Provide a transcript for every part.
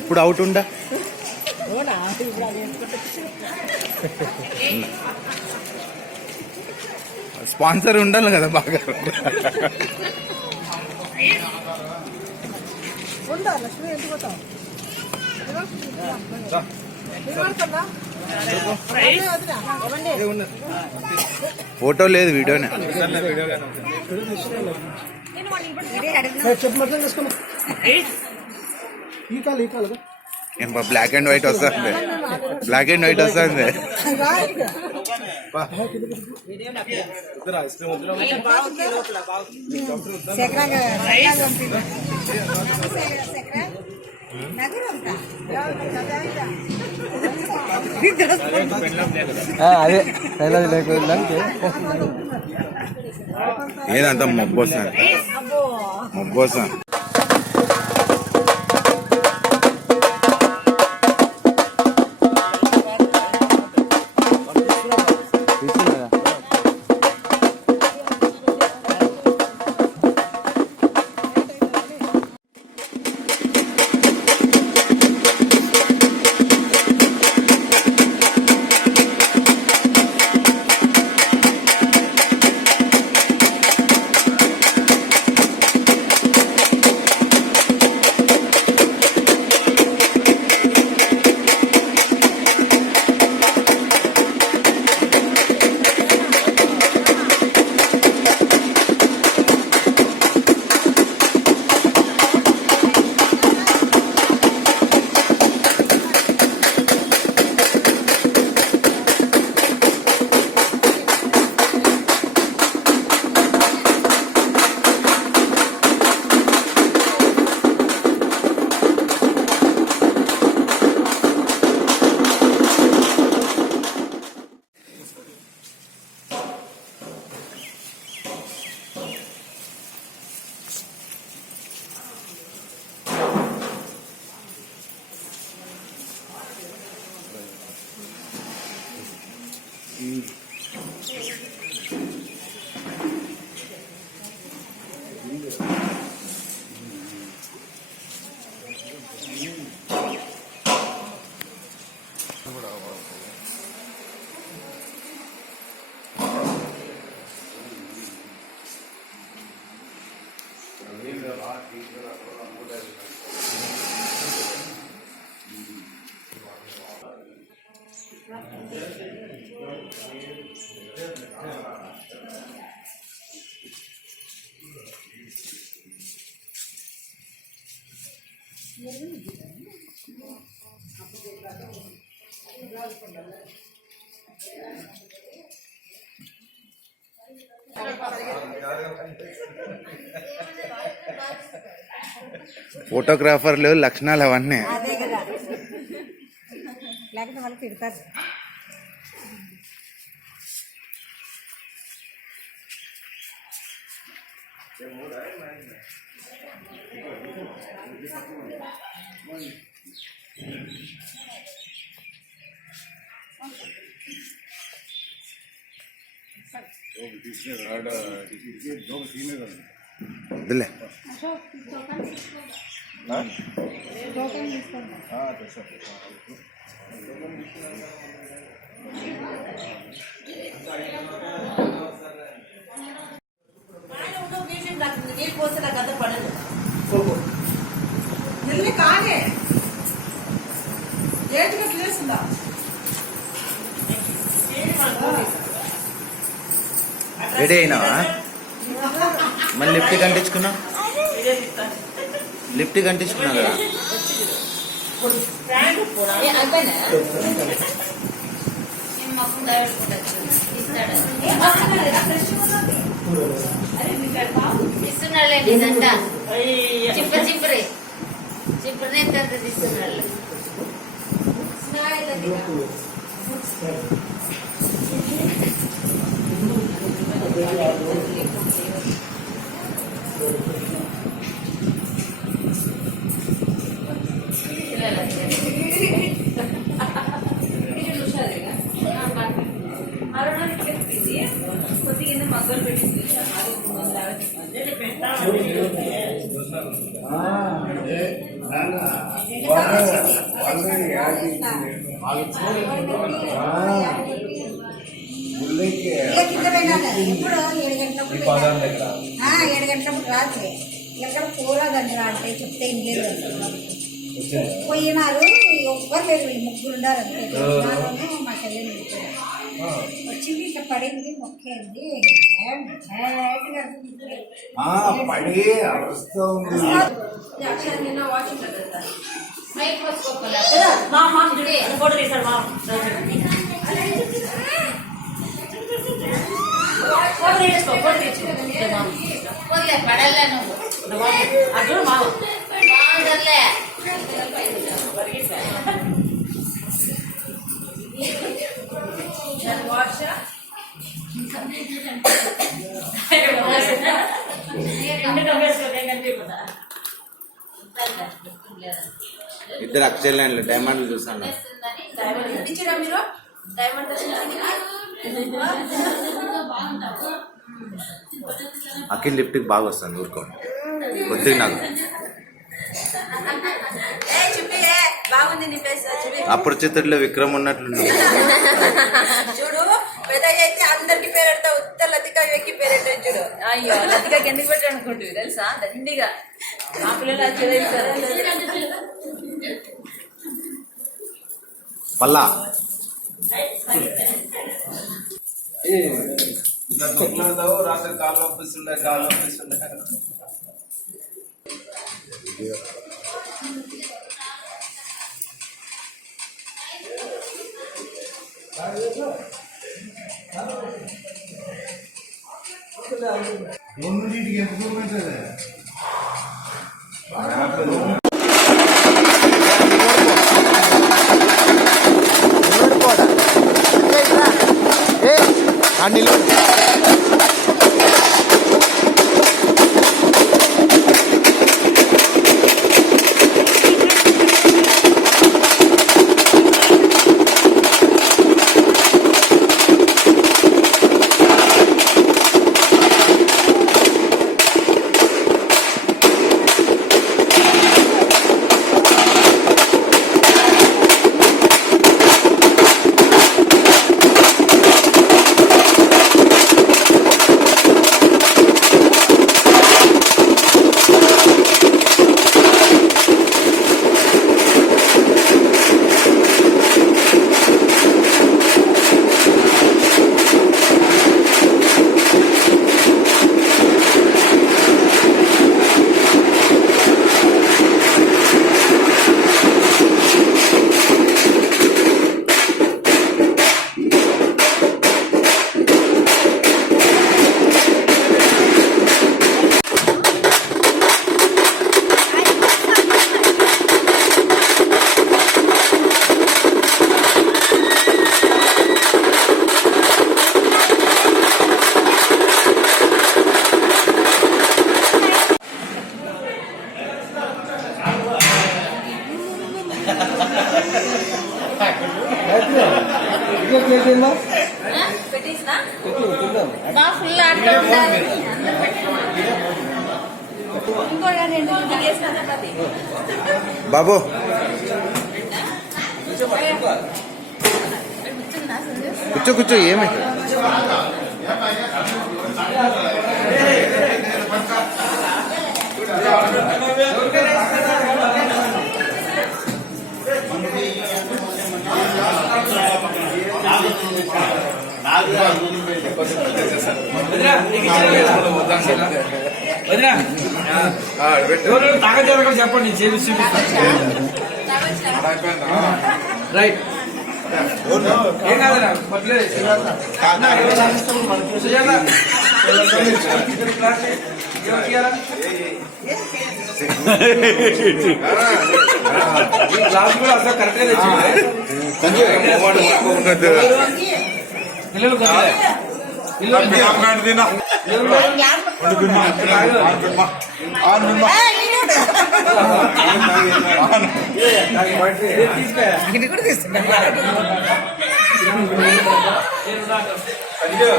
ఇప్పుడు అవుట్ ఉందా? స్పాన్సర్ ఉండాలి కదా బాగా. ఫోటో లేదు, వీడియోనే. బ్లాక్ అండ్ వైట్ వస్తుంది, బ్లాక్ అండ్ వైట్ వస్తుంది. అదే ఏదంతా మొబ్బోసాను మొబ్బోసాను. ఫోటోగ్రాఫర్లు లక్షణాలు అవన్నీ. లేకపోతే వాళ్ళు తిడతారు. వద్దులే. రెడీ అయినావా? మళ్ళీ లిఫ్ట్ కంటించుకున్నావు, లిఫ్ట్ కంటించుకున్నావు కదా. చిప్పరే తీస్తున్నాడు. ఏడు గంటలప్పుడు రాత్రి ఎక్కడ పోరాదండి అంటే చెప్తే ఏం లేదు పోయినారు ఎవ్వరు లేదు ముగ్గురు ఉన్నారు అంతే మా చెల్లెలు వచ్చింది ఇట్లా పడింది మొక్కేంది పడి అవస్థ పడలే నువ్వు అటు బాగుండలే ఇద్దరు అక్షయలు డైమండ్లు చూస్తాను. మీరు అఖిల్ లిఫ్ట్కి బాగా వస్తుంది ఊరుకోండి వద్దు నాకు. బాగుంది నీ ప్లేస్ అప్పుడు చిత్రలో విక్రమ్ ఉన్నట్లు చూడు పెద్ద అయితే అందరికి పేరెడతా ఉత్త లతిక వెక్కి పేరెట్టారు చూడు. అయ్యో లతికకి ఎందుకు పెట్టాడు అనుకుంటుంది తెలుసా దండిగా మా పిల్లలు పల్లా రాత్రి కాళ్ళు పంపిస్తుండే కాళ్ళు పంపిస్తుండే పెట్టేసినా ఫుల్ ఆడుతూ ఉండాలి. ఇంకో రెండు వేసిన చపాతి బాబు కూర్చో కూర్చో ఏమి చెప్పండి రైట్ ఏం కాదరా క్లాస్ కూడా అసలు కరెక్ట్గా తెచ్చింది పిల్లలు ఇది కూడా తీస్తున్నా సంజయ్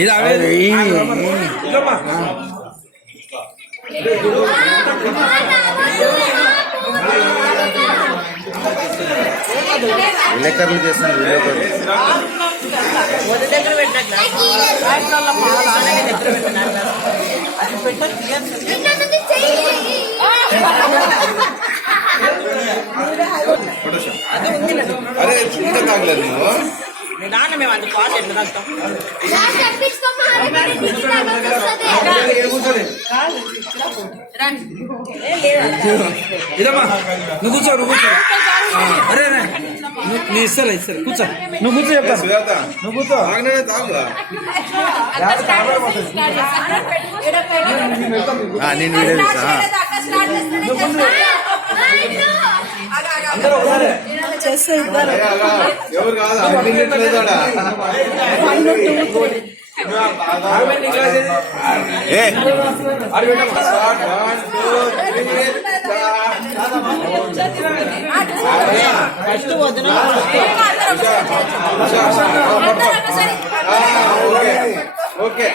ఇది అవే ఇదమ్మా విలేకరులు చేస్తున్నారు విలేకరులు వది దగ్గర పెట్టినట్ల దగ్గర పెట్టినట్ల అది అరే ఇంకా తాగలేదు నువ్వు మీ నాన్న మేము అంత పాట ఎట్లా తాగుతాం ఇదమ్మా నువ్వు కూర్చో అరే నీ ఇస్తారు కూర్చో నువ్వు కూర్చో చెప్తాను నువ్వు కూర్చో తాగు నేను వీడియో తీసా ఎవరు కాదు ఏ ఓకే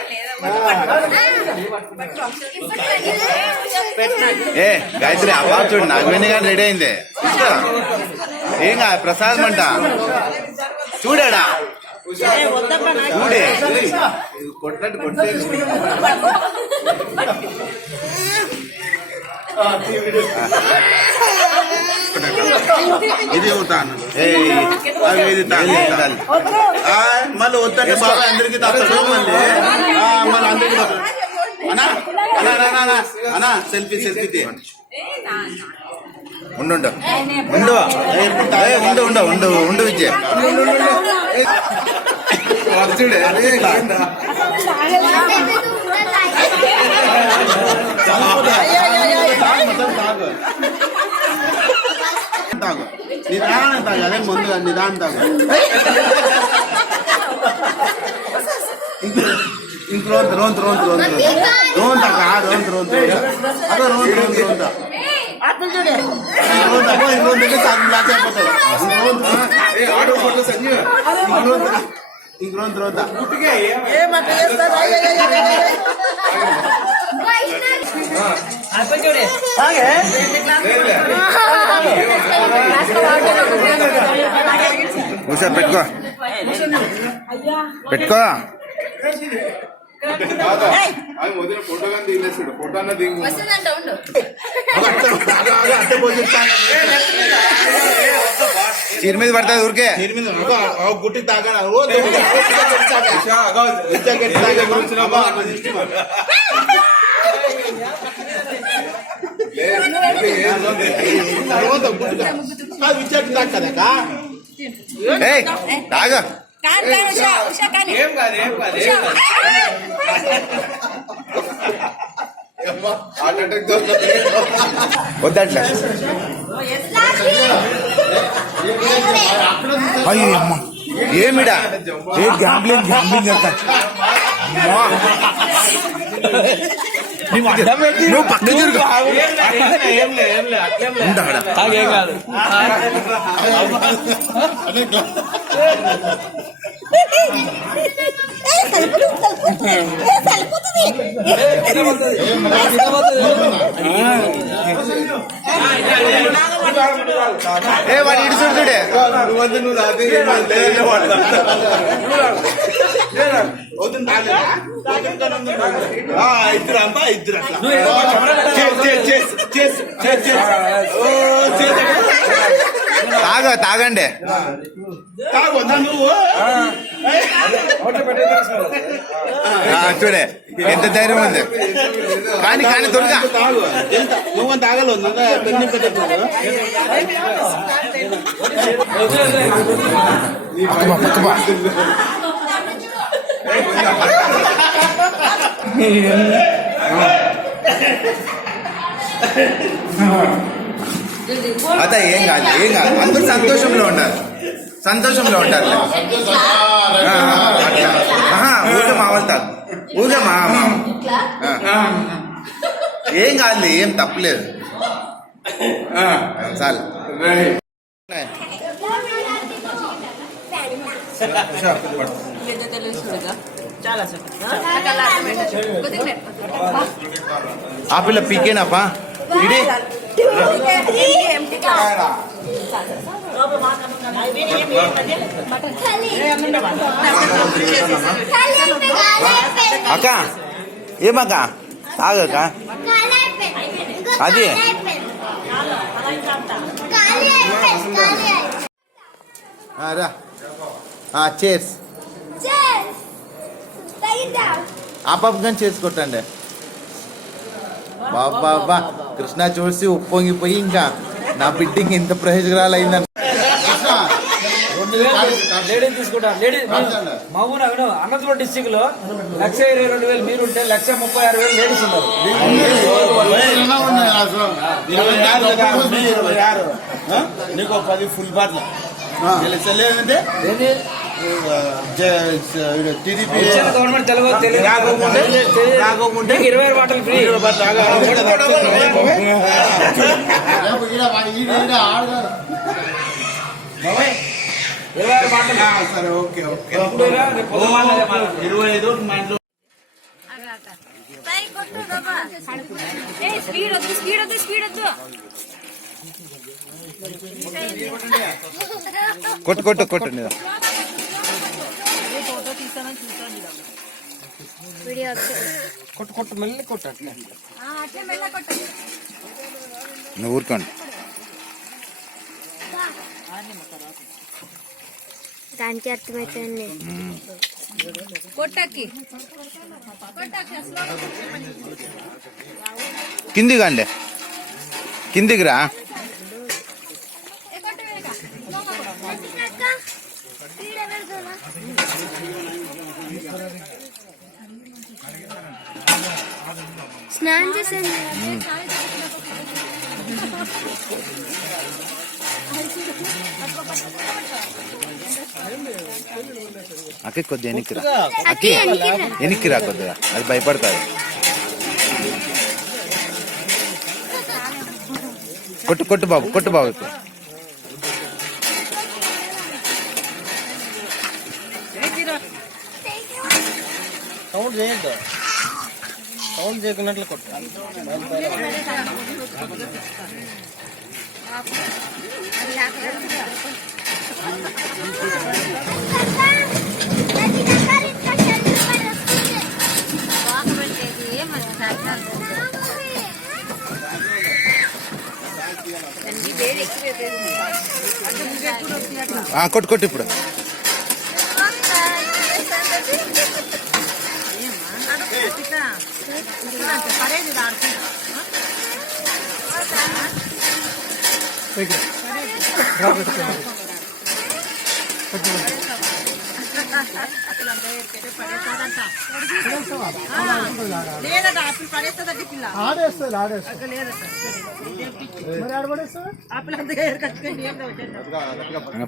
ఏ గాయత్రి అబ్బా చూడు నాగమణి గారు రెడీ అయింది ఏం కాదు ప్రసాదం అంట చూడాడా చూడే కొట్టినట్టు కొట్టే ఇది అవుతాను ఇది తాగాలి మళ్ళీ వద్దంటే బాబా అందరికి తాగుతాడు మళ్ళీ అందరికి అన్నా అన్నా అన్నా సెల్ఫీ సెల్ఫీ ఉండు ఉండు ఉండు ఉండు ఉండు ఉండు విజయ్ చూడే తాగు నిదానం తాగు అదే ముందుగా నిదానం తాగు ఇంట్లో రోంత రోంత రోంత రోంత రోంత రోంత అదో రోంత రోంత రోంత ఆటో ఫోటో సంజీవ్ ఇంక్రోంత రోంత కూర్చో పెట్టుకో పెట్టుకో ఫోటో కానీ దిగలేసాడు ఫోటో అన్న దిగు చీర మీద పడుతుంది ఊరికే చీర మీద గుట్టి తాగా తాగా ఏం కాదు ఏం కాదు ఏం కాదు వద్దట్లే అయ్యో అమ్మ ఏమిడా ఏ గ్యాంబ్లింగ్ గ్యాంబ్లింగ్ చేస్తా నువ్వు పక్క తిరుగు ఏ వాడు ఇటు చూడే నువ్వు నువ్వు ఇద్దరు అంతా ఇద్దరు తాగండి నువ్వు చూడే ఎంత ధైర్యం ఉంది కానీ కానీ త్వరగా నువ్వు తాగలేదు పెన్ని అదే ఏం కాదు ఏం కాదు అందరూ సంతోషంలో ఉండాలి సంతోషంలో ఉండాలి ఊరికే మావడతారు ఊరికే మా ఏం కాదు ఏం తప్పలేదు చాలు ఎంత తెలుసు చూడగా చాలా సార్ కొద్దిగా ఆ పిల్ల పీకేనాపా ఇది అక్క ఏమక్క తాగక్క అది రా చేర్స్ ఆ పాప కానీ చేసుకొట్టండి బాబా కృష్ణ చూసి ఉప్పొంగిపోయి ఇంకా నా బిడ్డింగ్ ఇంత ప్రయోజనాలు అయిందని లేడీస్ తీసుకుంటా లేడీస్ మహబూబ్ నగర్ అనంతపురం డిస్టిక్ లో 1,22,000 మీరుంటే 1,36,000 లేడీస్ ఉన్నారు. నీకు 10 ఫుల్ బాట్ల లేదంటే టీడీపీ గవర్నమెంట్ రాకుంటే 26 బాటలు ఫ్రీ. 26 బాటలు సరే ఓకే ఓకే 25 మా ఇంట్లో స్పీడ్ వద్దు స్పీడ్ వద్దు స్పీడ్ వద్దు కొట్టు కొట్టు మెల్లి కొట్టు అట్లే నువ్వు ఊరుకోండి దానికి అర్థమైపోయింది. కొట్టకి కిందికి అండి కిందికి రా స్నానం చేసాను. అక్కి కొద్దిగా ఎనిక్కి రా కొద్దిగా అది భయపడతాది. కొట్టు బాబు ఇప్పుడు సౌండ్ చేయొద్దు, సౌండ్ చేయకున్నట్లు కొట్టు. కొట్టు ఇప్పుడు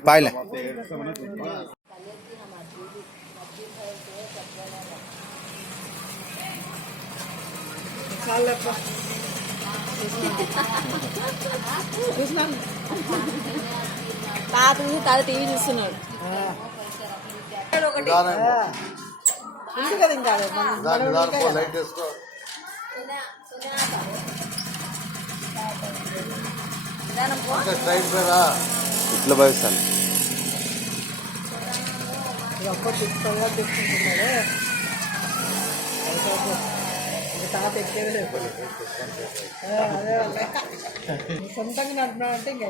పాయలే తాత టీవీ చూస్తున్నాడు. ఇట్లా భావిస్తాను. సొంతంగా నడిపినా అంటే ఇంకా